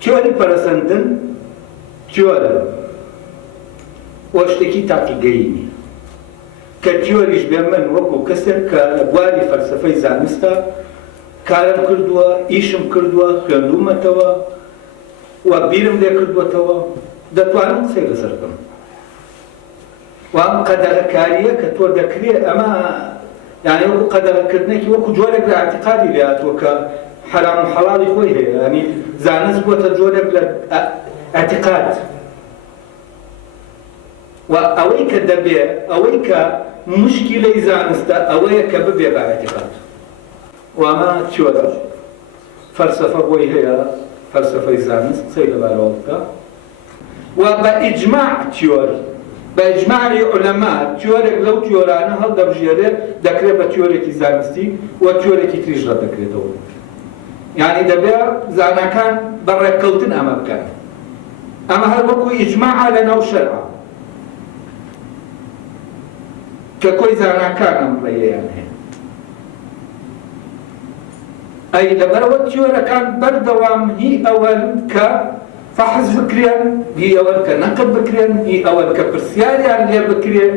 تیۆری پەرەسەندن تیۆرە وە شتێکی تاقیگەیی نیە کە تیۆریش بێ من وەکو کەسێک کە لە بواری فەلسەفەی زانستە کارم کردووە ئیشم کردووە خوێندوومەتەوە و بیرم لێ کردووەتەوە دەتوانم قسەی لەسەر بکەم وام قەدەغەکاریە کە تۆ دەکرێت ئەمە یعنی وەکو قەدەغەکردنێکی وەکو جۆرێک لە ئاعتیقادی لێهاتووە کە حرام و حەڵاڵی خۆی هەیە ینی زانست بووەتە جۆرێک لە ئاعتیقاد و ئەوەی کە دەبێ ئەوەی کە مشکیلەی زانستە ئەوەیە کە ببێ بە ئاعتیقاد و ئەمە تیۆرە فەلسەفە بۆی هەیە فەلسەفەی زانست قسەی لەبارەوە بکە و بە ئیجماع تیۆر بە ئیجماعی عولەما تیۆرێک لەو تیۆرانە هەڵدەبژێرێت دەکرێت بە تیۆرێکی زانستی و تیۆرێکی تریش ڕەتدەکرێتەوە یعنی دەبێت زاناکان بەڕێککەوتن ئەمە بکەن ئەمە هەر وەکو ئیجماعە لەناو شەرعە کە کۆی زاناکان ئەم ڕێیەیان هەیە ئەی لەبەرەوە تیۆرەکان بەردەوام هی ئەوەن کە فەحز بکرێن هی ئەوەن کە نەقد بکرێن هی ئەوەن کە پرسیاریان لێ بکرێن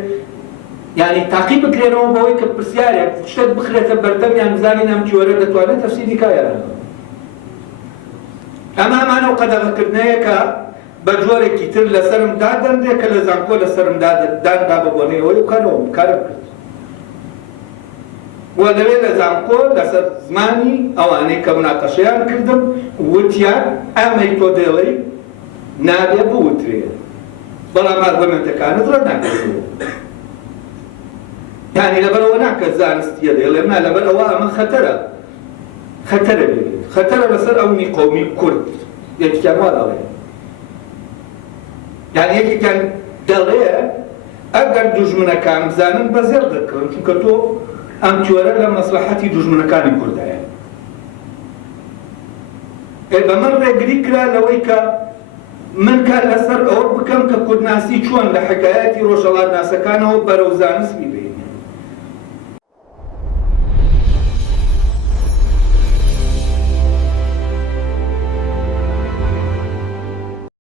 یعنی تاقی بکرێنەوە بەوەی کە پرسیارێک شتێک بخرێتە بەردەمیان بزانین ئەم تیۆرە دەتوانێت تەفسیری کایان ئەمە ئەمانەو قەدەغەکردنەیە کە بە جۆرێکی تر لەسەرم دادەندێ کە لە زانکۆ لەسەرم داندا بەبوونەوەی و کارم کرد و لەوێ لە زانکۆ لەسەر زمانی ئەوانەی کە مناقەشەیان کردم وتیان ئەمەی تۆ دێڵێ نابێ بوترێ بەڵام ئارگومنتەکانت ڕەت ناکردەوە یعنی لەبەرەوە ناکە زانستیە دێڵێم نا لەبەر ئەوە ئەمە خەتەرە بێت خەتەرە لەسەر ئەومی قەومی کورد یەکیان وا دەڵێ یعنی یەکێکیان دەڵێ ئەگەر دوژمنەکان بزانن بەزێڵ دەکەن چونکە تۆ ئەم تیۆرە لە مەسلەحەتی دوژمنەکانی کوردایە بە من ڕێگری کرا لەوەی کە من کار لەسەر ئەوە بکەم کە کوردناسی چۆن لە حکایەتی ڕۆژهەڵات ناسەکانەوە بەرەو زانستی بێ